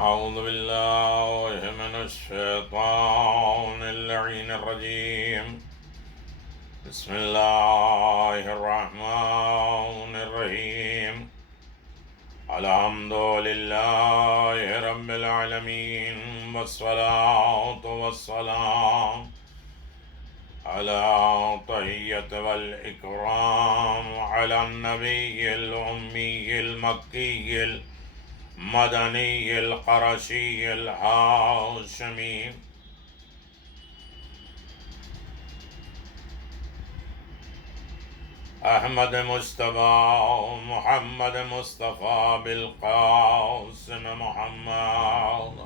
أعوذ بالله من الشيطان اللعين الرجيم. بسم الله الرحمن الرحيم. الحمد لله رب العالمين، والصلاة والسلام على طهية والإكرام على النبي الأمي المكي المدني القرشي الهاشمي أحمد مصطفى محمد مصطفى بالقاسم محمد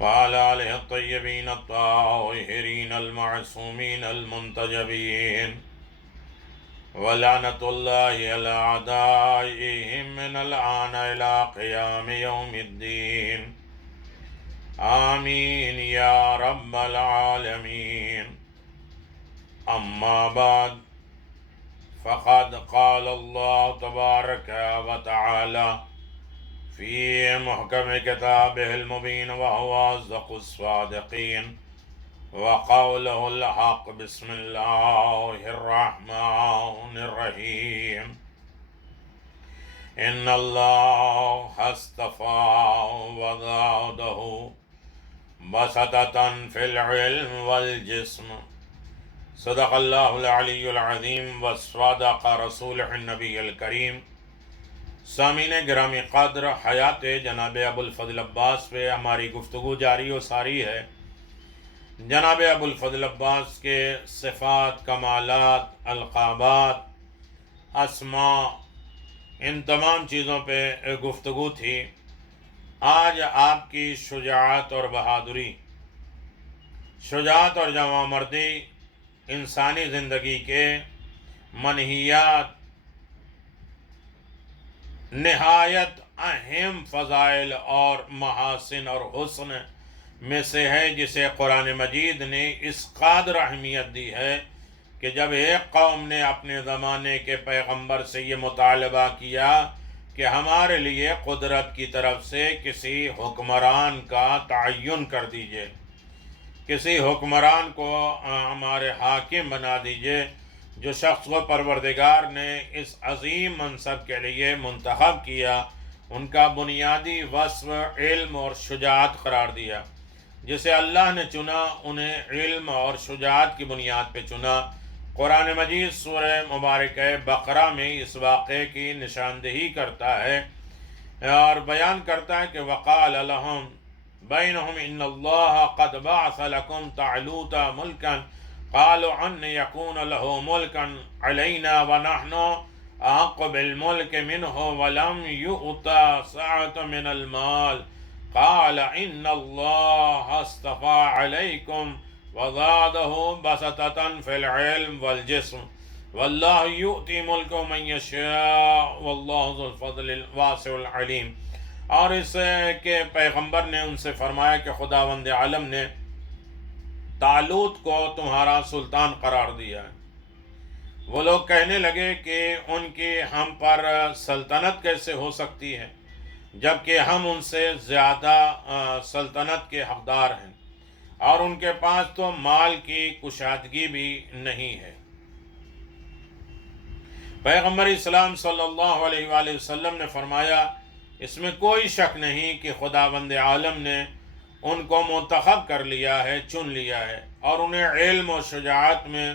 وعلى آله الطيبين الطاهرين المعصومين المنتجبين، ولعنة الله على أعدائهم من الآن إلى قيام يوم الدين. آمين يا رب العالمين. أما بعد، فقد قال الله تبارك وتعالى في محكم كتابه المبين وهو أصدق الصادقين، وقوله الحق. بسم الله الرحمن الرحيم. إن الله اصطفى وزاده بسطة في العلم والجسم. صدق اللہ العلی العظیم وصدق رسولہ النبی الکریم. سامعین گرامی قدر، حیات جناب ابو الفضل عباس پہ ہماری گفتگو جاری و ساری ہے. جناب ابو الفضل عباس کے صفات، کمالات، القابات، اسماء، ان تمام چیزوں پہ گفتگو تھی. آج آپ کی شجاعت اور بہادری، شجاعت اور جواں مردی انسانی زندگی کے منہیات، نہایت اہم فضائل اور محاسن اور حسن میں سے ہے، جسے قرآن مجید نے اس قدر اہمیت دی ہے کہ جب ایک قوم نے اپنے زمانے کے پیغمبر سے یہ مطالبہ کیا کہ ہمارے لیے قدرت کی طرف سے کسی حکمران کا تعین کر دیجئے، کسی حکمران کو ہمارے حاکم بنا دیجئے، جو شخص کو پروردگار نے اس عظیم منصب کے لیے منتخب کیا، ان کا بنیادی وصف علم اور شجاعت قرار دیا. جسے اللہ نے چنا، انہیں علم اور شجاعت کی بنیاد پہ چنا. قرآن مجید سورہ مبارکہ بقرہ میں اس واقعے کی نشاندہی کرتا ہے اور بیان کرتا ہے کہ وقال لهم بینہم ان اللہ قد بعث لکم طالوت ملکا قالوا ان یکون له ملکا علینا ونحن احق بالملک منہ ولم یؤت سعۃ من المال قال ان اللہ اصطفى علیکم وزادہ بسطۃ فی العلم والجسم واللہ یؤتی ملک من یشاء واللہ ذو الفضل الواسع العلیم. اور اس کے پیغمبر نے ان سے فرمایا کہ خداوند عالم نے طالوت کو تمہارا سلطان قرار دیا ہے. وہ لوگ کہنے لگے کہ ان کی ہم پر سلطنت کیسے ہو سکتی ہے جبکہ ہم ان سے زیادہ سلطنت کے حقدار ہیں، اور ان کے پاس تو مال کی کشادگی بھی نہیں ہے. پیغمبر اسلام صلی اللہ علیہ وآلہ وسلم نے فرمایا اس میں کوئی شک نہیں کہ خداوند عالم نے ان کو منتخب کر لیا ہے، چن لیا ہے، اور انہیں علم و شجاعت میں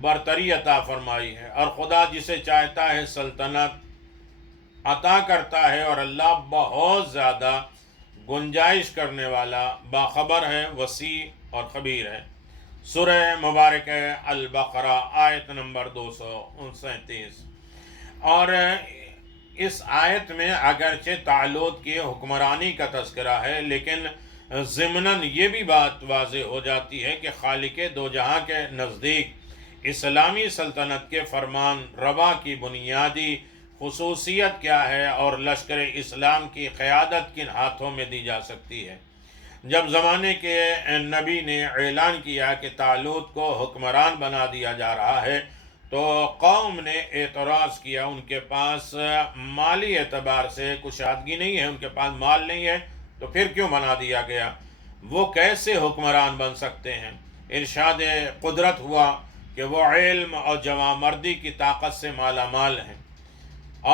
برتری عطا فرمائی ہے. اور خدا جسے چاہتا ہے سلطنت عطا کرتا ہے، اور اللہ بہت زیادہ گنجائش کرنے والا، باخبر ہے، وسیع اور خبیر ہے. سورہ مبارکہ البقرہ آیت نمبر 237. اور اس آیت میں اگرچہ طالوت کی حکمرانی کا تذکرہ ہے، لیکن ضمناً یہ بھی بات واضح ہو جاتی ہے کہ خالق دو جہاں کے نزدیک اسلامی سلطنت کے فرمان روا کی بنیادی خصوصیت کیا ہے اور لشکر اسلام کی قیادت کن ہاتھوں میں دی جا سکتی ہے. جب زمانے کے نبی نے اعلان کیا کہ طالوت کو حکمران بنا دیا جا رہا ہے، تو قوم نے اعتراض کیا، ان کے پاس مالی اعتبار سے کشادگی نہیں ہے، ان کے پاس مال نہیں ہے، تو پھر کیوں بنا دیا گیا؟ وہ کیسے حکمران بن سکتے ہیں؟ ارشاد قدرت ہوا کہ وہ علم اور جوامردی کی طاقت سے مالا مال ہیں،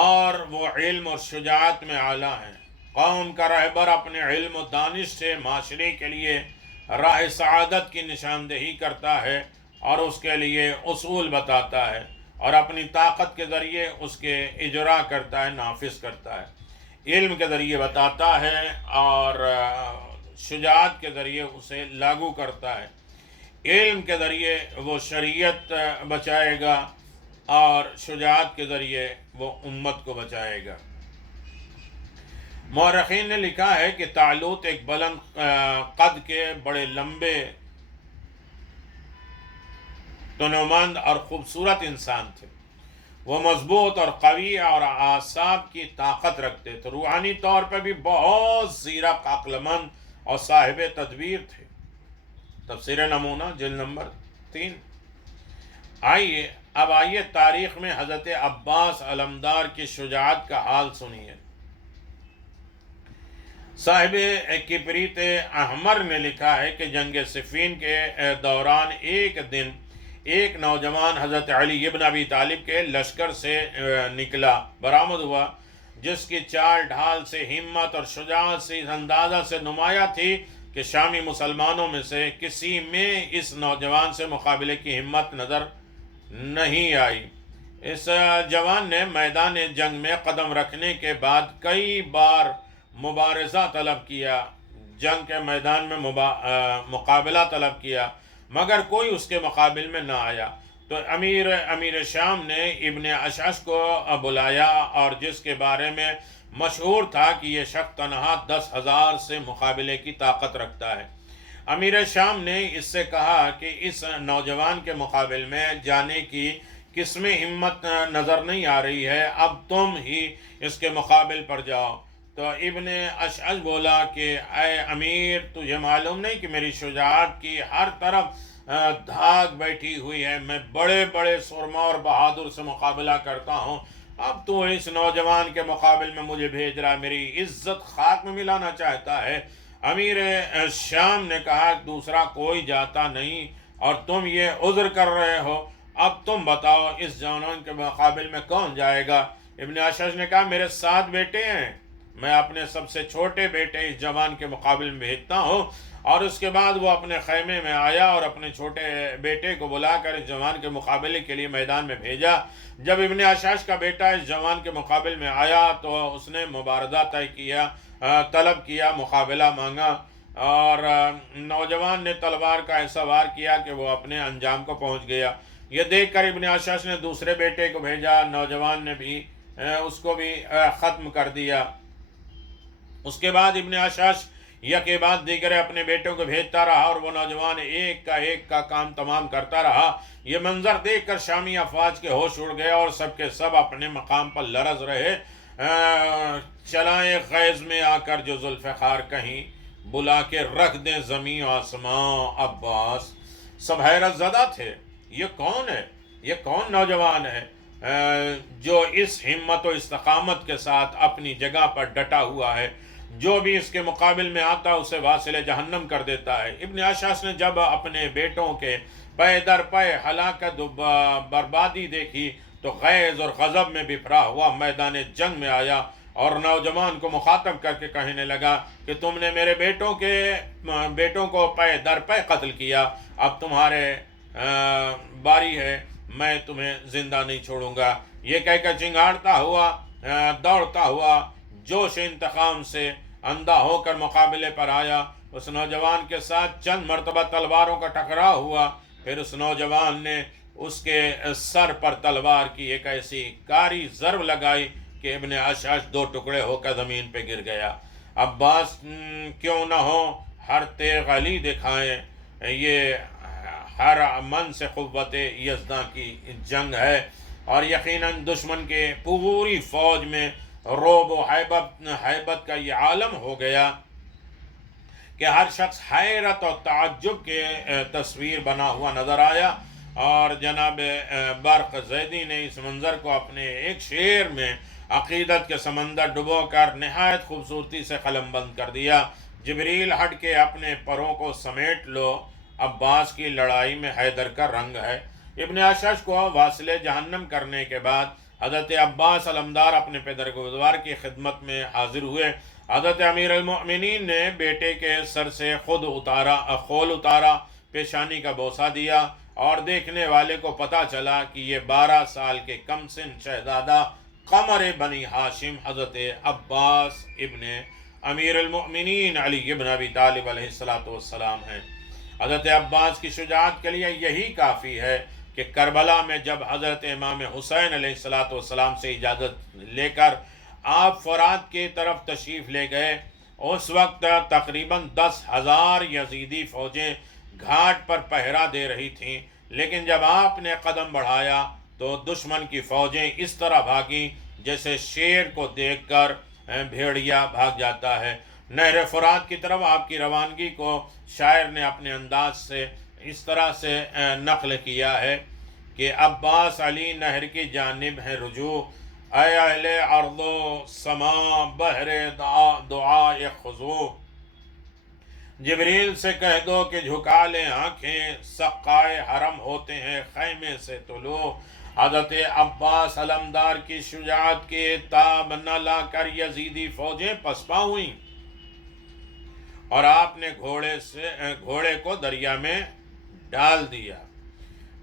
اور وہ علم اور شجاعت میں اعلیٰ ہیں۔ قوم کا رہبر اپنے علم و دانش سے معاشرے کے لیے راہ سعادت کی نشاندہی کرتا ہے اور اس کے لیے اصول بتاتا ہے، اور اپنی طاقت کے ذریعے اس کے اجرا کرتا ہے، نافذ کرتا ہے۔ علم کے ذریعے بتاتا ہے اور شجاعت کے ذریعے اسے لاگو کرتا ہے۔ علم کے ذریعے وہ شریعت بچائے گا، اور شجاعت کے ذریعے وہ امت کو بچائے گا۔ مورخین نے لکھا ہے کہ طالوت ایک بلند قد کے بڑے لمبے تنومند اور خوبصورت انسان تھے۔ وہ مضبوط اور قوی اور اعصاب کی طاقت رکھتے تھے، روحانی طور پر بھی بہت زیرک، عقل مند اور صاحب تدبیر تھے۔ تفسیر نمونہ جلد نمبر 3۔ آئیے تاریخ میں حضرت عباس علمدار کی شجاعت کا حال سنیے۔ صاحب کبریت احمر نے لکھا ہے کہ جنگ صفین کے دوران ایک دن ایک نوجوان حضرت علی ابن ابی طالب کے لشکر سے نکلا، برآمد ہوا، جس کی چال ڈھال سے، ہمت اور شجاعت سے اس اندازہ سے نمایاں تھی کہ شامی مسلمانوں میں سے کسی میں اس نوجوان سے مقابلے کی ہمت نظر نہیں آئی۔ اس جوان نے میدان جنگ میں قدم رکھنے کے بعد کئی بار مبارزہ طلب کیا، جنگ کے میدان میں مقابلہ طلب کیا، مگر کوئی اس کے مقابل میں نہ آیا۔ تو امیر شام نے ابن اشعث کو بلایا، اور جس کے بارے میں مشہور تھا کہ یہ شخص تنہا 10,000 سے مقابلے کی طاقت رکھتا ہے۔ امیر شام نے اس سے کہا کہ اس نوجوان کے مقابل میں جانے کی کس میں ہمت نظر نہیں آ رہی ہے، اب تم ہی اس کے مقابل پر جاؤ۔ تو ابن اشعث بولا کہ اے امیر، تجھے معلوم نہیں کہ میری شجاعت کی ہر طرف دھاگ بیٹھی ہوئی ہے، میں بڑے بڑے سرما اور بہادر سے مقابلہ کرتا ہوں، اب تو اس نوجوان کے مقابل میں مجھے بھیج رہا، میری عزت خاک میں ملانا چاہتا ہے۔ امیر شام نے کہا دوسرا کوئی جاتا نہیں اور تم یہ عذر کر رہے ہو، اب تم بتاؤ اس جوان کے مقابل میں کون جائے گا؟ ابن اشعث نے کہا میرے 7 بیٹے ہیں، میں اپنے سب سے چھوٹے بیٹے اس جوان کے مقابل میں بھیجتا ہوں۔ اور اس کے بعد وہ اپنے خیمے میں آیا اور اپنے چھوٹے بیٹے کو بلا کر اس جوان کے مقابلے کے لیے میدان میں بھیجا۔ جب ابن اشعث کا بیٹا اس جوان کے مقابل میں آیا تو اس نے مبارزہ طلب کیا، مقابلہ مانگا، اور نوجوان نے تلوار کا ایسا وار کیا کہ وہ اپنے انجام کو پہنچ گیا۔ یہ دیکھ کر ابن اشعث نے دوسرے بیٹے کو بھیجا، نوجوان نے بھی اس کو بھی ختم کر دیا۔ اس کے بعد ابن اشعث یکے بعد دیگر اپنے بیٹوں کو بھیجتا رہا، اور وہ نوجوان ایک کا کام تمام کرتا رہا۔ یہ منظر دیکھ کر شامی افواج کے ہوش اڑ گئے اور سب کے سب اپنے مقام پر لرز رہے۔ چلائے غیظ میں آ کر جو ذوالفقار کہیں، بلا کے رکھ دیں زمین و آسمان عباس۔ سب حیرت زدہ تھے، یہ کون ہے؟ یہ کون نوجوان ہے جو اس ہمت و استقامت کے ساتھ اپنی جگہ پر ڈٹا ہوا ہے؟ جو بھی اس کے مقابل میں آتا اسے واصل جہنم کر دیتا ہے۔ ابن اشعث نے جب اپنے بیٹوں کے پے در پے ہلاکت و بربادی دیکھی تو غیظ اور غضب میں بفرا ہوا میدان جنگ میں آیا اور نوجوان کو مخاطب کر کے کہنے لگا کہ تم نے میرے بیٹوں کو پے در پے قتل کیا، اب تمہارے باری ہے، میں تمہیں زندہ نہیں چھوڑوں گا۔ یہ کہہ کر چنگھاڑتا ہوا، دوڑتا ہوا، جوش انتقام سے اندھا ہو کر مقابلے پر آیا۔ اس نوجوان کے ساتھ چند مرتبہ تلواروں کا ٹکراؤ ہوا، پھر اس نوجوان نے اس کے سر پر تلوار کی ایک ایسی کاری ضرب لگائی کہ ابن اشعث 2 ٹکڑے ہو کر زمین پہ گر گیا۔ عباس کیوں نہ ہو، ہر تیغ علی دکھائیں، یہ ہر من سے قوت یزداں کی جنگ ہے۔ اور یقیناً دشمن کے پوری فوج میں رعب و حیبت کا یہ عالم ہو گیا کہ ہر شخص حیرت اور تعجب کے تصویر بنا ہوا نظر آیا۔ اور جناب برق زیدی نے اس منظر کو اپنے ایک شعر میں عقیدت کے سمندر ڈبو کر نہایت خوبصورتی سے قلم بند کر دیا۔ جبریل ہٹ کے اپنے پروں کو سمیٹ لو، عباس کی لڑائی میں حیدر کا رنگ ہے۔ ابن اشعث کو واصل جہنم کرنے کے بعد حضرت عباس علمدار اپنے پدرگزار کی خدمت میں حاضر ہوئے۔ حضرت امیر المؤمنین نے بیٹے کے سر سے خول اتارا، پیشانی کا بوسہ دیا، اور دیکھنے والے کو پتہ چلا کہ یہ 12 سال کے کم سن شہزادہ قمر بنی ہاشم حضرت عباس ابن امیر المؤمنین علی ابن ابی طالب علیہ السلام ہیں۔ حضرت عباس کی شجاعت کے لیے یہی کافی ہے کہ کربلا میں جب حضرت امام حسین علیہ السلام سے اجازت لے کر آپ فرات کی طرف تشریف لے گئے، اس وقت تقریباً 10,000 یزیدی فوجیں گھاٹ پر پہرا دے رہی تھیں، لیکن جب آپ نے قدم بڑھایا تو دشمن کی فوجیں اس طرح بھاگیں جیسے شیر کو دیکھ کر بھیڑیا بھاگ جاتا ہے۔ نہر فرات کی طرف آپ کی روانگی کو شاعر نے اپنے انداز سے اس طرح سے نقل کیا ہے کہ عباس علی نہر کی جانب ہے رجوع، اے اہل ارض و سما بحر دعائے خضوع، جبریل سے کہہ دو کہ جھکا لیں آنکھیں، سقائے حرم ہوتے ہیں خیمے سے طلوع۔ حضرت عباس علمدار کی شجاعت کے تاب نہ لا کر یزیدی فوجیں پسپا ہوئیں، اور آپ نے گھوڑے کو دریا میں ڈال دیا،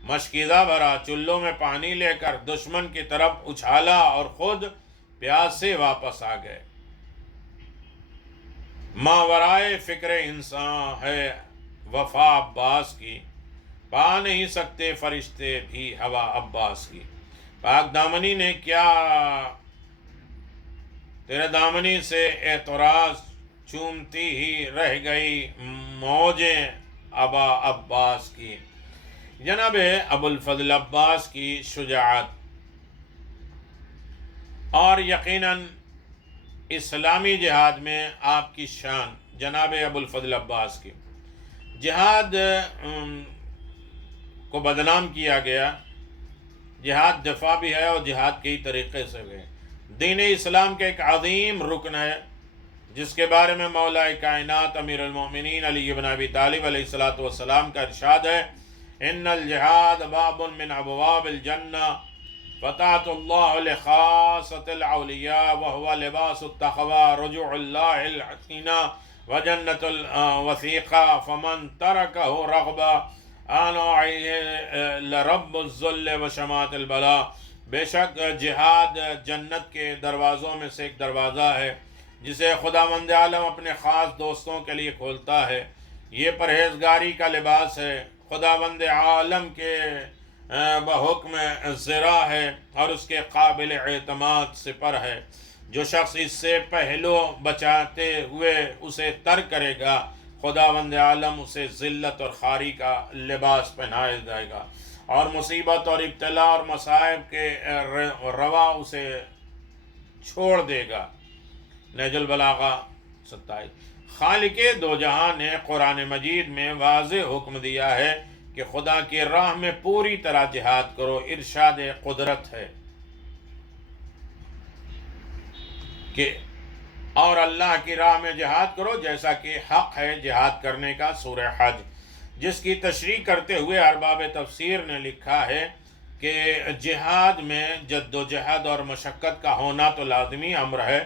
مشکیزہ بھرا، چلوں میں پانی لے کر دشمن کی طرف اچھالا اور خود پیاسے واپس آ گئے۔ ماورائے فکر انسان ہے وفا عباس کی، پا نہیں سکتے فرشتے بھی ہوا عباس کی۔ پاک دامنی نے کیا تیرے دامنی سے اعتراض، چومتی ہی رہ گئی موجیں ابا عباس کی۔ جناب ابو الفضل عباس کی شجاعت اور یقیناً اسلامی جہاد میں آپ کی شان، جناب ابو الفضل عباس کی جہاد کو بدنام کیا گیا۔ جہاد دفاع بھی ہے اور جہاد کئی طریقے سے بھی ہے۔ دین اسلام کے ایک عظیم رکن ہے جس کے بارے میں مولا کائنات امیر المؤمنین علی بن ابی طالب علیہ السلام کا ارشاد ہے، ان الجہاد باب من ابواب الجنہ فتحت اللہ لخاصۃ الاولیاء وهو لباس التقوی رجوع اللہ العتینہ وجنت الوثیقہ فمن ترکہ رغبہ لرب الذل وشمات البلاء۔ بے شک جہاد جنت کے دروازوں میں سے ایک دروازہ ہے جسے خداوند عالم اپنے خاص دوستوں کے لیے کھولتا ہے۔ یہ پرہیزگاری کا لباس ہے، خداوند عالم کے بحکم زرا ہے اور اس کے قابل اعتماد سپر ہے۔ جو شخص اس سے پہلو بچاتے ہوئے اسے ترک کرے گا، خداوند عالم اسے ذلت اور خواری کا لباس پہنائے جائے گا، اور مصیبت اور ابتلا اور مصائب کے روا اسے چھوڑ دے گا۔ نہج البلاغہ 27۔ خالق دو جہاں نے قرآن مجید میں واضح حکم دیا ہے کہ خدا کی راہ میں پوری طرح جہاد کرو۔ ارشاد قدرت ہے کہ اور اللہ کی راہ میں جہاد کرو جیسا کہ حق ہے جہاد کرنے کا۔ سورہ حج، جس کی تشریح کرتے ہوئے ارباب تفسیر نے لکھا ہے کہ جہاد میں جد و جہد اور مشقت کا ہونا تو لازمی امر ہے،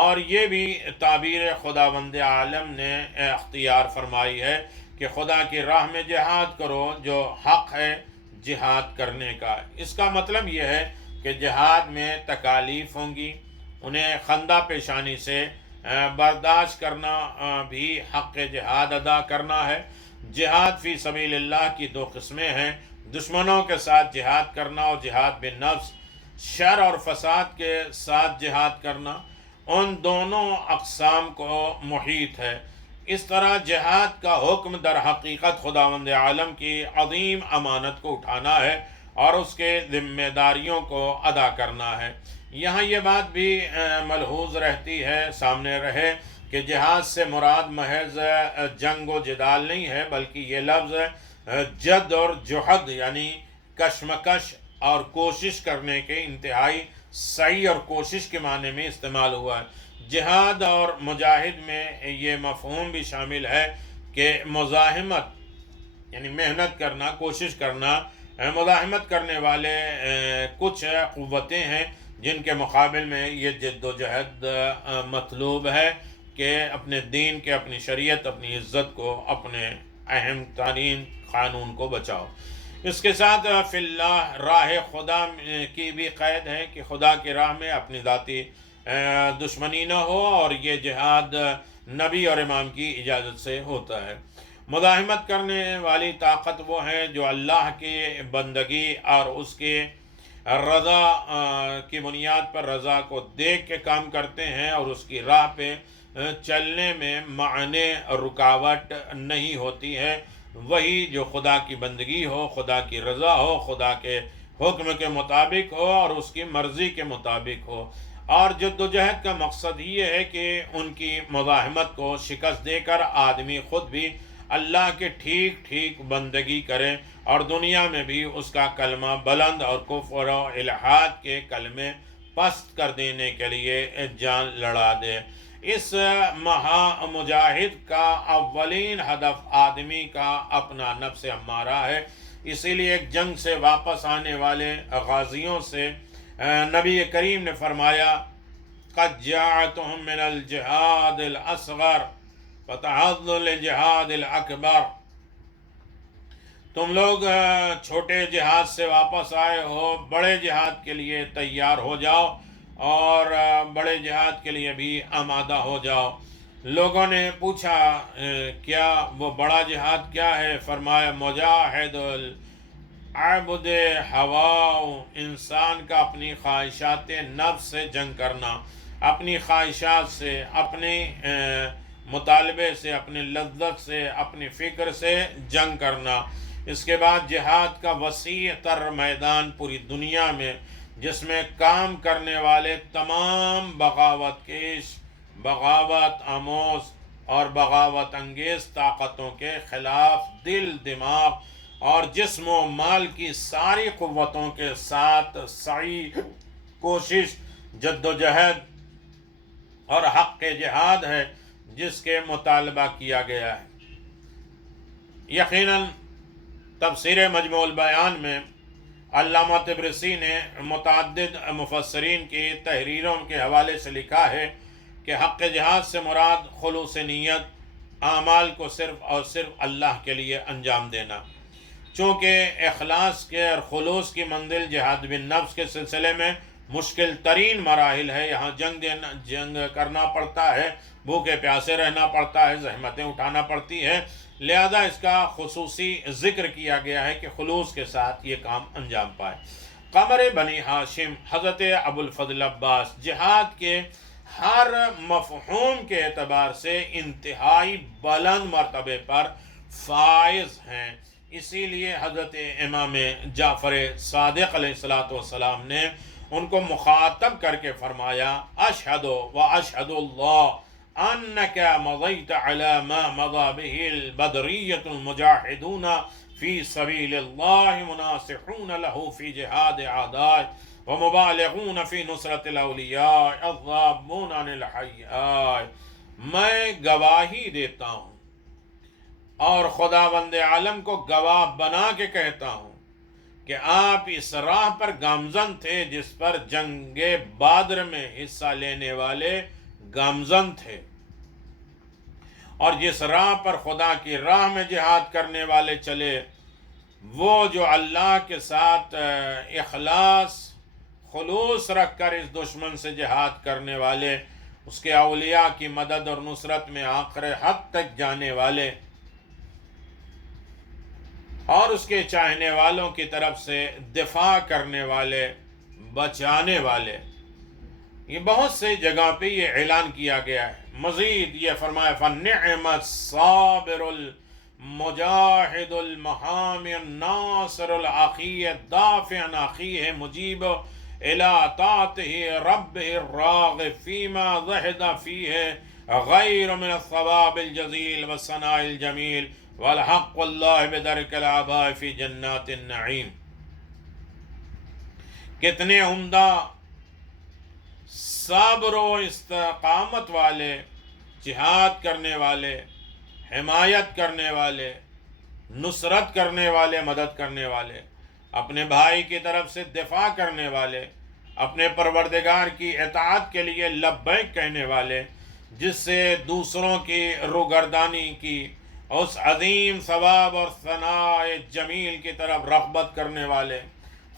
اور یہ بھی تعبیر خداوند عالم نے اختیار فرمائی ہے کہ خدا کی راہ میں جہاد کرو جو حق ہے جہاد کرنے کا۔ اس کا مطلب یہ ہے کہ جہاد میں تکالیف ہوں گی، انہیں خندہ پیشانی سے برداشت کرنا بھی حق جہاد ادا کرنا ہے۔ جہاد فی سبیل اللہ کی دو قسمیں ہیں، دشمنوں کے ساتھ جہاد کرنا اور جہاد بالنفس، شر اور فساد کے ساتھ جہاد کرنا، ان دونوں اقسام کو محیط ہے۔ اس طرح جہاد کا حکم در حقیقت خداوند عالم کی عظیم امانت کو اٹھانا ہے اور اس کے ذمہ داریوں کو ادا کرنا ہے۔ یہاں یہ بات بھی ملحوظ رہتی ہے، سامنے رہے کہ جہاد سے مراد محض جنگ و جدال نہیں ہے، بلکہ یہ لفظ جد اور جہد یعنی کشمکش اور کوشش کرنے کے انتہائی سعی اور کوشش کے معنی میں استعمال ہوا ہے۔ جہاد اور مجاہد میں یہ مفہوم بھی شامل ہے کہ مزاحمت یعنی محنت کرنا، کوشش کرنا، مزاحمت کرنے والے کچھ قوتیں ہیں جن کے مقابل میں یہ جد و جہد مطلوب ہے کہ اپنے دین کے، اپنی شریعت، اپنی عزت کو، اپنے اہم ترین قانون کو بچاؤ۔ اس کے ساتھ فی اللہ راہ خدا کی بھی قید ہے کہ خدا کی راہ میں اپنی ذاتی دشمنی نہ ہو، اور یہ جہاد نبی اور امام کی اجازت سے ہوتا ہے۔ مزاحمت کرنے والی طاقت وہ ہے جو اللہ کی بندگی اور اس کی رضا کی بنیاد پر رضا کو دیکھ کے کام کرتے ہیں، اور اس کی راہ پہ چلنے میں معنی رکاوٹ نہیں ہوتی ہے۔ وہی جو خدا کی بندگی ہو، خدا کی رضا ہو، خدا کے حکم کے مطابق ہو اور اس کی مرضی کے مطابق ہو۔ اور جد و جہد کا مقصد یہ ہے کہ ان کی مزاحمت کو شکست دے کر آدمی خود بھی اللہ کے ٹھیک ٹھیک بندگی کرے، اور دنیا میں بھی اس کا کلمہ بلند اور کفر و الحاد کے کلمے پست کر دینے کے لیے جان لڑا دے۔ اس مہا مجاہد کا اولین ہدف آدمی کا اپنا نفس امارہ ہے۔ اسی لیے ایک جنگ سے واپس آنے والے غازیوں سے نبی کریم نے فرمایا قد جاءتهم من الجہاد الاصغر فتعضل الجہاد الاکبر، تم لوگ چھوٹے جہاد سے واپس آئے ہو، بڑے جہاد کے لیے تیار ہو جاؤ اور بڑے جہاد کے لیے بھی آمادہ ہو جاؤ۔ لوگوں نے پوچھا کیا وہ بڑا جہاد کیا ہے؟ فرمایا مجاہد العبد ہوا، انسان کا اپنی خواہشات نفس سے جنگ کرنا، اپنی خواہشات سے، اپنے مطالبے سے، اپنی لذت سے، اپنی فکر سے جنگ کرنا۔ اس کے بعد جہاد کا وسیع تر میدان پوری دنیا میں، جس میں کام کرنے والے تمام بغاوت کش، بغاوت آموز اور بغاوت انگیز طاقتوں کے خلاف دل، دماغ اور جسم و مال کی ساری قوتوں کے ساتھ سعی، کوشش، جد و جہد اور حق جہاد ہے جس کے مطالبہ کیا گیا ہے۔ یقیناً تفسیر مجموع البیان میں علامہ طبرسی نے متعدد مفسرین کی تحریروں کے حوالے سے لکھا ہے کہ حق جہاد سے مراد خلوص نیت، اعمال کو صرف اور صرف اللہ کے لیے انجام دینا۔ چونکہ اخلاص کے اور خلوص کی منزل جہاد بن نفس کے سلسلے میں مشکل ترین مراحل ہے، یہاں جنگ کرنا پڑتا ہے، بھوکے پیاسے رہنا پڑتا ہے، زحمتیں اٹھانا پڑتی ہے، لہذا اس کا خصوصی ذکر کیا گیا ہے کہ خلوص کے ساتھ یہ کام انجام پائے۔ قمر بنی ہاشم حضرت ابو الفضل عباس جہاد کے ہر مفہوم کے اعتبار سے انتہائی بلند مرتبے پر فائز ہیں۔ اسی لیے حضرت امام جعفر صادق علیہ السلام نے ان کو مخاطب کر کے فرمایا اشہد و اشہد اللہ انک مضیت علی ما مضى به البدریۃ المجاہدون فی سبیل اللہ مناصحون له فی جہاد اعدائے ومبالغون فی نصرت الاولیاء الضامون عن الحیاء۔ میں گواہی دیتا ہوں اور خداوند عالم کو گواہ بنا کے کہتا ہوں کہ آپ اس راہ پر گامزن تھے جس پر جنگ بدر میں حصہ لینے والے گامزن تھے، اور جس راہ پر خدا کی راہ میں جہاد کرنے والے چلے، وہ جو اللہ کے ساتھ اخلاص، خلوص رکھ کر اس دشمن سے جہاد کرنے والے، اس کے اولیاء کی مدد اور نصرت میں آخر حد تک جانے والے اور اس کے چاہنے والوں کی طرف سے دفاع کرنے والے، بچانے والے۔ یہ بہت سے جگہ پہ یہ اعلان کیا گیا ہے۔ مزید یہ فرمایا فَالنِّعْمَ الصَّابِرُ الْمُجَاهِدُ الْمُحَامِي النَّاصِرُ الْأَخِيُّ الدَّافِعُ عَنْ أَخِيهِ مُجِيبُ إِلَىٰ طاعته رَبِّهِ الراغب فيما زهد فيه غير من الثواب الجزيل والثناء الجميل والحق واللہ بدرک الآباء فی جنات النعیم۔ کتنے عمدہ صبر و استقامت والے، جہاد کرنے والے، حمایت کرنے والے، نصرت کرنے والے، مدد کرنے والے، اپنے بھائی کی طرف سے دفاع کرنے والے، اپنے پروردگار کی اطاعت کے لیے لبیک کہنے والے، جس سے دوسروں کی روگردانی کی اس عظیم ثواب اور ثناء جمیل کی طرف رغبت کرنے والے،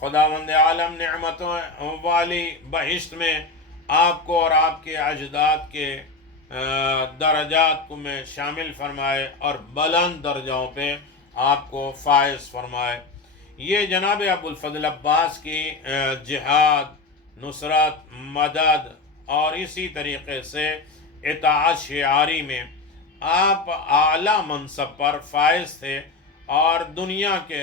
خداوند عالم نعمتوں والی بہشت میں آپ کو اور آپ کے اجداد کے درجات کو میں شامل فرمائے اور بلند درجوں پہ آپ کو فائز فرمائے۔ یہ جناب ابو الفضل عباس کی جہاد، نصرت، مدد اور اسی طریقے سے اطاعت شعاری میں آپ اعلیٰ منصب پر فائز تھے، اور دنیا کے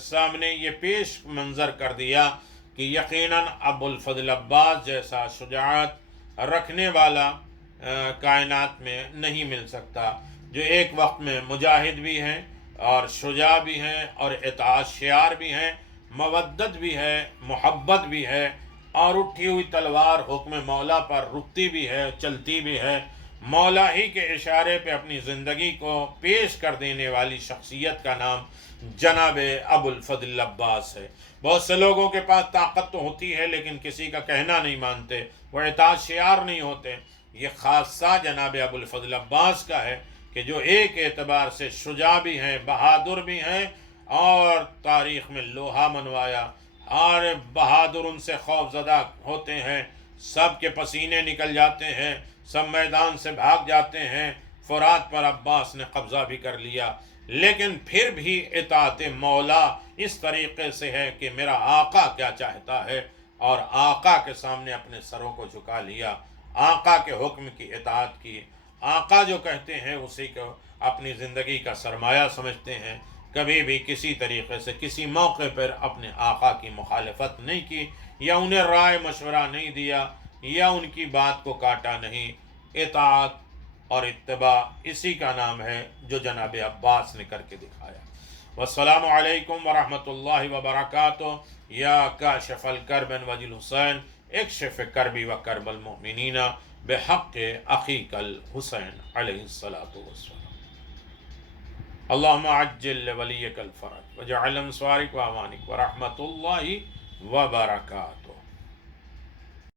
سامنے یہ پیش منظر کر دیا کہ یقیناً ابو الفضل عباس جیسا شجاعت رکھنے والا کائنات میں نہیں مل سکتا، جو ایک وقت میں مجاہد بھی ہیں اور شجاع بھی ہیں اور اطاعت شعار بھی ہیں، مودت بھی ہے، محبت بھی ہے، اور اٹھی ہوئی تلوار حکم مولا پر رکتی بھی ہے، چلتی بھی ہے، مولا ہی کے اشارے پہ اپنی زندگی کو پیش کر دینے والی شخصیت کا نام جناب ابو الفضل عباس ہے۔ بہت سے لوگوں کے پاس طاقت تو ہوتی ہے لیکن کسی کا کہنا نہیں مانتے، وہ اطاعت شعار نہیں ہوتے۔ یہ خاصہ جناب ابو الفضل عباس کا ہے کہ جو ایک اعتبار سے شجاع بھی ہیں، بہادر بھی ہیں، اور تاریخ میں لوہا منوایا، اور بہادر ان سے خوف زدہ ہوتے ہیں، سب کے پسینے نکل جاتے ہیں، سب میدان سے بھاگ جاتے ہیں، فرات پر عباس نے قبضہ بھی کر لیا، لیکن پھر بھی اطاعت مولا اس طریقے سے ہے کہ میرا آقا کیا چاہتا ہے، اور آقا کے سامنے اپنے سروں کو جھکا لیا، آقا کے حکم کی اطاعت کی، آقا جو کہتے ہیں اسی کو اپنی زندگی کا سرمایہ سمجھتے ہیں، کبھی بھی کسی طریقے سے کسی موقع پر اپنے آقا کی مخالفت نہیں کی، یا انہیں رائے مشورہ نہیں دیا، یا ان کی بات کو کاٹا نہیں۔ اطاعت اور اتباع اسی کا نام ہے جو جناب عباس نے کر کے دکھایا۔ والسلام علیکم ورحمۃ اللہ وبرکاتہ۔ یا کاشف الکرب وجل حسین، اکشف کربی و کرب المؤمنین بحق اخیک الحسین علیہ الصلاۃ والسلام۔ اللہم عجل لولیک الفرج وجعل انصارک و اعوانک ورحمۃ اللہ وبرکاتہ۔